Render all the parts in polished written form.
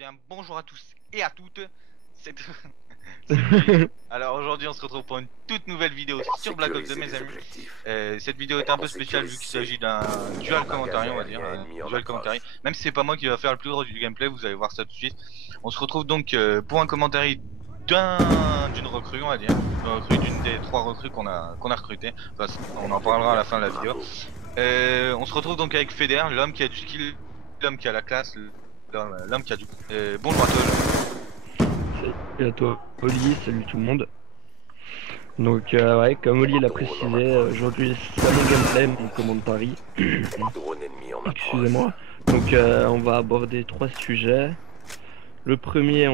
bien, bonjour à tous et à toutes. C'est c'est Luigi. Alors aujourd'hui, on se retrouve pour une toute nouvelle vidéo sur Black Ops 2, mes amis. Cette vidéo est un peu spéciale vu qu'il s'agit d'un dual commentary, on va dire, un dual commentary. Même si c'est pas moi qui va faire le plus gros du gameplay, vous allez voir ça tout de suite. On se retrouve donc pour un commentary d'une recrue, on va dire, d'une des 3 recrues qu'on a recruté. Enfin, on en parlera à la fin de la vidéo. On se retrouve donc avec Feder, l'homme qui a du skill, l'homme qui a la classe, l'homme qui a du... bonjour à toi. Salut à toi, Oli, salut tout le monde. Donc ouais, comme Oli l'a précisé, aujourd'hui c'est mon gameplay, mon commentary. Excusez-moi. Donc on va aborder 3 sujets. Le premier,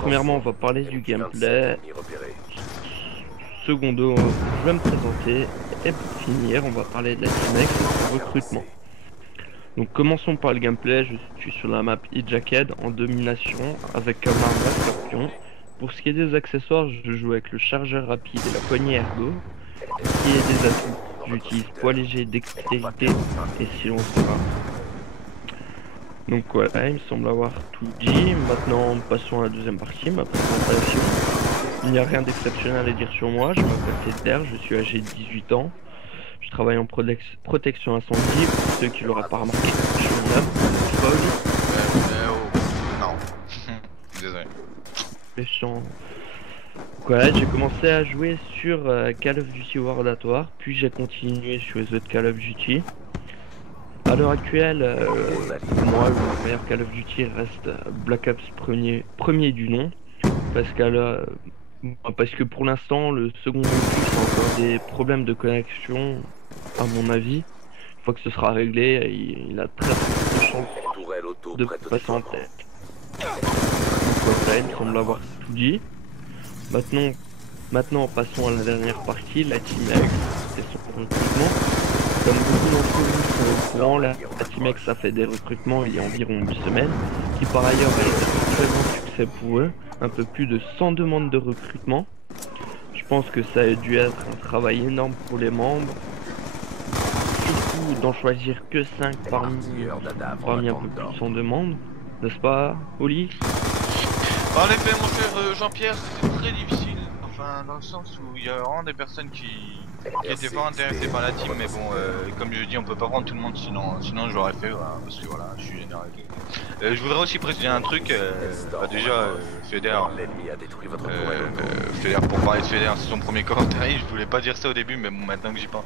premièrement on va parler du gameplay. Secondo, je vais me présenter. Et pour finir, on va parler de la teammates et du recrutement. Donc commençons par le gameplay. Je suis sur la map E-Jacket en domination avec comme arme la Scorpion. Pour ce qui est des accessoires, je joue avec le chargeur rapide et la poignée ergo. Pour ce qui est des atouts, j'utilise poids léger, dextérité et silence rare. Donc voilà, il me semble avoir tout dit. Maintenant, passons à la deuxième partie, ma présentation. Il n'y a rien d'exceptionnel à dire sur moi. Je m'appelle Feder, je suis âgé de 18 ans. Je travaille en protection incendie. Pour ceux qui l'auraient pas remarqué, je suis un homme. Je suis pas Oli. Non. Désolé. Méchant. Voilà, j'ai commencé à jouer sur Call of Duty World at War, puis j'ai continué sur les autres Call of Duty. À l'heure actuelle, pour moi, le meilleur Call of Duty reste Black Ops premier du nom, parce que pour l'instant, le second opus a encore des problèmes de connexion, à mon avis. Une fois que ce sera réglé, il a très peu de chances de passer en tête. Donc voilà, il me semble avoir tout dit. Maintenant, passons à la dernière partie, la Team X et son recrutement. Comme beaucoup d'entre vous sont au courant, la Team X a fait des recrutements il y a environ une semaine, qui par ailleurs a été un très bon succès pour eux, un peu plus de 100 demandes de recrutement. Je pense que ça a dû être un travail énorme pour les membres, surtout d'en choisir que 5 parmi un peu plus de 100 demandes, n'est-ce pas, Oli? En effet, mon cher Jean-Pierre, c'était très difficile. Enfin, dans le sens où il y a vraiment des personnes qui étaient pas intéressées par la team, mais bon, comme je dis, on peut pas prendre tout le monde, sinon je l'aurais fait, voilà, parce que voilà, je suis général. Je voudrais aussi préciser un truc, déjà, Feder, pour parler de Feder, c'est son premier commentaire, je voulais pas dire ça au début, mais bon, maintenant que j'y pense.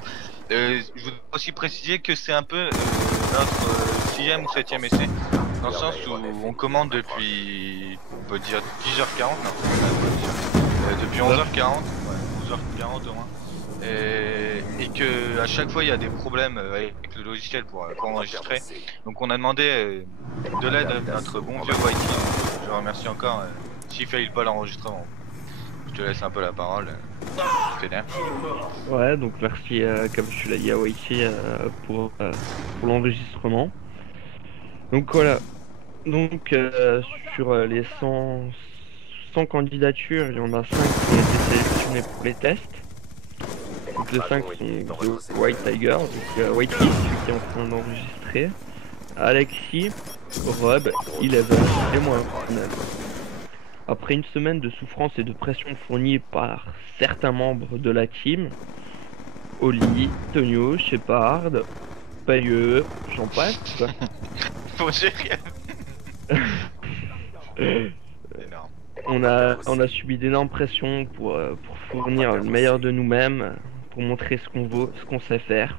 Je voudrais aussi préciser que c'est un peu notre 6ème ou 7ème essai. Dans le sens où on commande depuis, on peut dire 10h40, non, depuis 11h40, ouais, 11h40 au moins, et que à chaque fois il y a des problèmes avec le logiciel pour enregistrer. Donc on a demandé de l'aide à notre bon vieux Whitey. Je le remercie encore. S'il faille pas l'enregistrement, je te laisse un peu la parole. Fédère. Ouais, donc merci comme tu l'as dit à Whitey pour l'enregistrement. Donc voilà, donc sur les 100 candidatures, il y en a 5 qui ont été sélectionnés pour les tests. Donc les 5 sont The White Tiger, donc Whitey, celui qui est en train d'enregistrer, Alexis, Rob, Eleven et moi. Après une semaine de souffrance et de pression fournie par certains membres de la team, Oli, Tonio, Shepard, Payeux, j'en passe. Bon, j'ai rien. On a subi d'énormes pressions pour fournir le meilleur de nous-mêmes, pour montrer ce qu'on vaut, ce qu'on sait faire.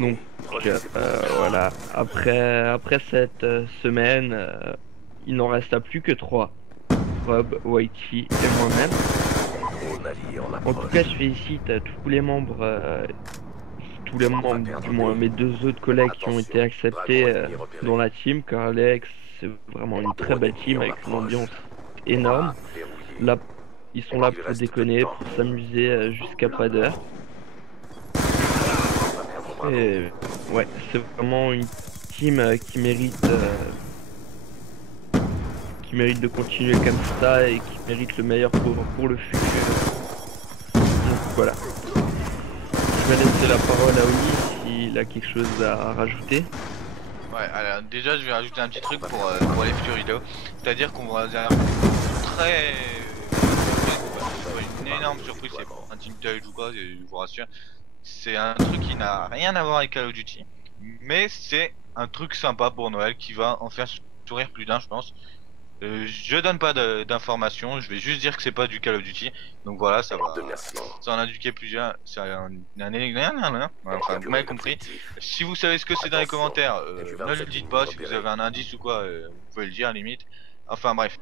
Donc voilà, après cette semaine, il n'en resta plus que 3. Rob, Whitey et moi-même. En tout cas, je félicite tous les membres, du moins mes 2 autres collègues qui ont été acceptés dans la team, car Alex, c'est vraiment une très belle team avec une ambiance énorme. Là, ils sont là pour déconner, pour s'amuser jusqu'à pas d'heure. Et ouais, c'est vraiment une team qui mérite de continuer comme ça et qui mérite le meilleur pour le futur. Donc voilà. Je vais laisser la parole à Oli s'il a quelque chose à rajouter. Ouais, Ouais, alors déjà je vais rajouter un petit truc pour les futures vidéos. C'est-à-dire qu'on va dire très... une énorme surprise, c'est un team touch ou quoi, je vous rassure. C'est un truc qui n'a rien à voir avec Call of Duty. Mais c'est un truc sympa pour Noël qui va en faire sourire plus d'un, je pense. Je donne pas d'informations, je vais juste dire que c'est pas du Call of Duty. Donc voilà, ça va en indiquer plusieurs. C'est enfin, vous m'avez compris. Si vous savez ce que c'est dans les commentaires, ne le dites pas. Si vous avez un indice ou quoi, vous pouvez le dire limite. Enfin bref,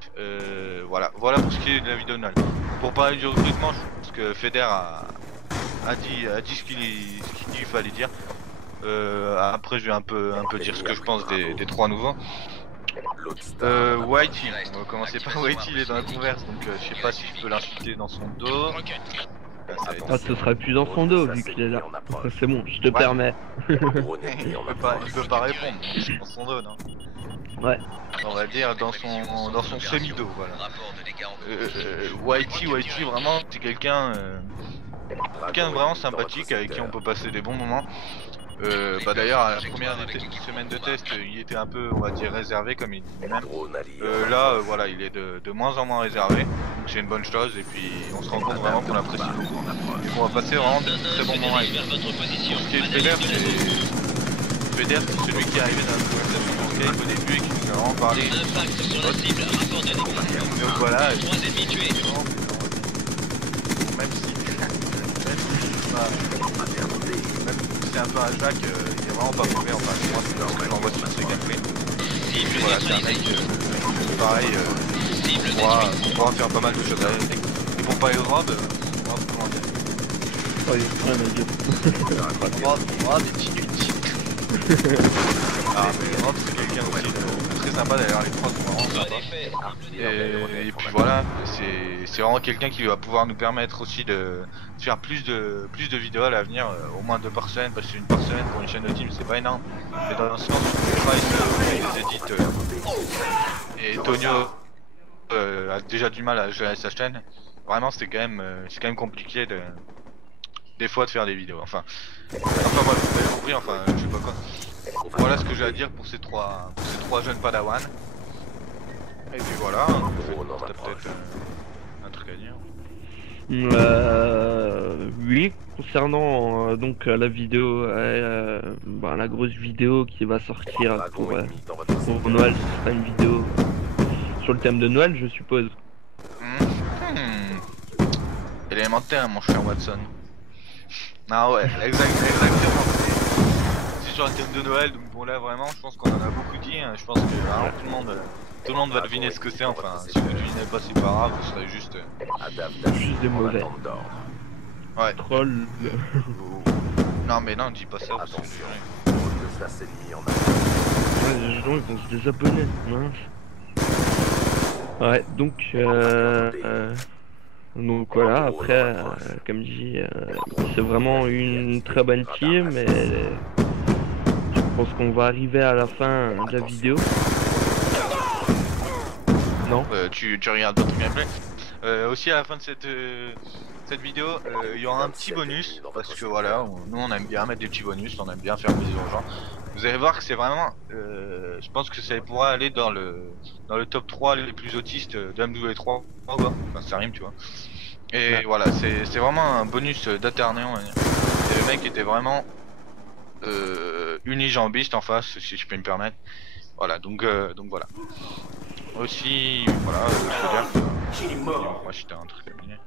voilà pour ce qui est de la vidéo de Noël. Pour parler du recrutement, je pense que Feder a dit ce qu'il fallait dire. Après je vais un peu dire ce que je pense des trois nouveaux. Whitey, on va commencer par Whitey, il est dans la converse, donc je sais pas si je peux l'insulter dans son dos. Ah, ce sera plus dans son dos vu qu'il est là. C'est bon, je te permets. Il peut pas répondre dans son dos, non? Ouais. On va dire dans son semi-dos, voilà. Whitey vraiment c'est quelqu'un vraiment sympathique avec qui on peut passer des bons moments. D'ailleurs à la première semaine de test il était un peu, on va dire, réservé comme il dit même. Là voilà, il est de moins en moins réservé, donc c'est une bonne chose et puis on se rend compte vraiment qu'on apprécie beaucoup et qu'on va passer vraiment de très bons moments avec lui. Ce qui est Feder, c'est celui qui est arrivé dans la conversation sur Skype au début et qui nous a vraiment parlé. Donc voilà, c'est un peu un Jacques, il est vraiment pas mauvais, enfin moi c'est ce que j'en vois sur ses gameplays. Voilà, c'est un mec pareil, on pourra faire pas mal de choses avec. Et pour parler de Rob, comment dire? Oh, il est rien à dire. Rob est inutile. Ah mais Rob c'est quelqu'un aussi de très sympa, d'ailleurs les trois sont vraiment sympas. Et puis voilà, c'est vraiment quelqu'un qui va pouvoir nous permettre aussi de faire plus de vidéos à l'avenir, au moins 2 par semaine, parce que une par semaine pour une chaîne de team c'est pas énorme. Mais dans un sens où Price les édite et Tonio a déjà du mal à gérer sa chaîne, vraiment c'est quand même compliqué des fois de faire des vidéos. Enfin voilà, vous avez compris, enfin je sais pas quoi. Voilà ce que j'ai à dire pour ces trois jeunes padawans. Et puis voilà, t'as peut-être un truc à dire. Oui, concernant donc la vidéo, la grosse vidéo qui va sortir pour Noël, ce sera une vidéo sur le thème de Noël, je suppose. Élémentaire, mon cher Watson. Ah ouais, exactement. C'est sur le thème de Noël, donc bon là vraiment, je pense qu'on en a beaucoup dit. Hein. Je pense que vraiment, tout le monde va deviner ce que c'est. Enfin, si vous devinez pas, c'est pas grave, vous serez juste des mauvais. Ouais. Troll. Non mais non, dis pas ça parce que les gens ils vont se désabonner, mince. Ouais, donc voilà, après, comme je dis, c'est vraiment une très bonne team et je pense qu'on va arriver à la fin de la vidéo. Non tu regardes d'autres gameplay. Aussi à la fin de cette vidéo, il y aura un petit bonus, parce que voilà, nous on aime bien mettre des petits bonus, on aime bien faire plaisir aux gens. Vous allez voir que c'est vraiment, je pense que ça pourra aller dans le top 3 les plus autistes de MW3, enfin ça rime tu vois. Et ouais. Voilà, c'est vraiment un bonus d'Aternéon. Et le mec était vraiment unijambiste en face, si je peux me permettre. Voilà, donc voilà. Aussi, voilà, je veux dire, moi j'étais un truc à dire.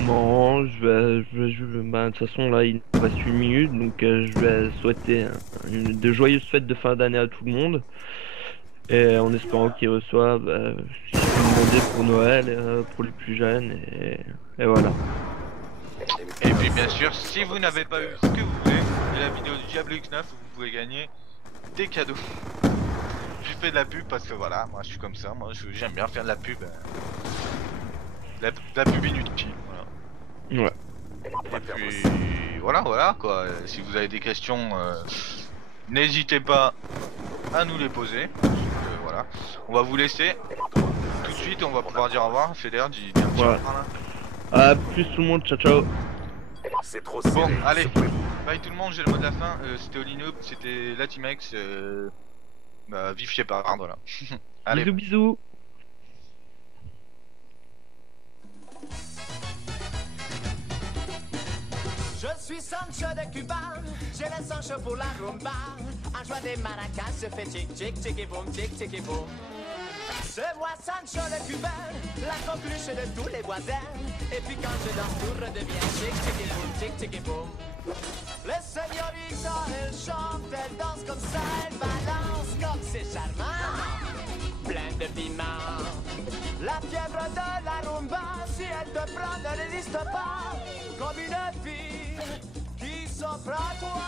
Non, de toute façon là il nous reste 1 minute, donc je vais souhaiter de joyeuses fêtes de fin d'année à tout le monde. Et en espérant qu'ils reçoivent ce qu'ils ont demandé pour Noël, pour les plus jeunes, et voilà. Et puis bien sûr, si vous n'avez pas eu ce que vous voulez, il y a la vidéo du Diablo X9 où vous pouvez gagner des cadeaux. J'ai fait de la pub parce que voilà, moi je suis comme ça, moi j'aime bien faire de la pub. La pub inutile, voilà. Ouais. Et puis voilà quoi, si vous avez des questions, n'hésitez pas à nous les poser. Voilà, on va vous laisser tout de suite, on va pouvoir dire au revoir. Feder, dis un petit ouais. À plus tout le monde, ciao ciao. C'est trop bon, allez, bye tout le monde, j'ai le mot de la fin. C'était Olinup, c'était la Team X. Bah, vive Shepard, voilà. Allez. Bisous, bisous. Je suis Sancho de Cuba, j'ai le Sancho pour la rumba. En joie des maracas, je fais tic tic tic et boum, tic tic et boum. Je vois Sancho le cubain, la coqueluche de tous les voisins. Et puis quand je danse, tout redevient tic tic et boum, tic tic et boum. Les señoritas, elles chantent, elles dansent comme ça, elles balancent comme c'est charmant. Plein de piment. La fièvre de la rumba, si elle te prend, ne résiste pas. Comme une fille qui s'offre à toi.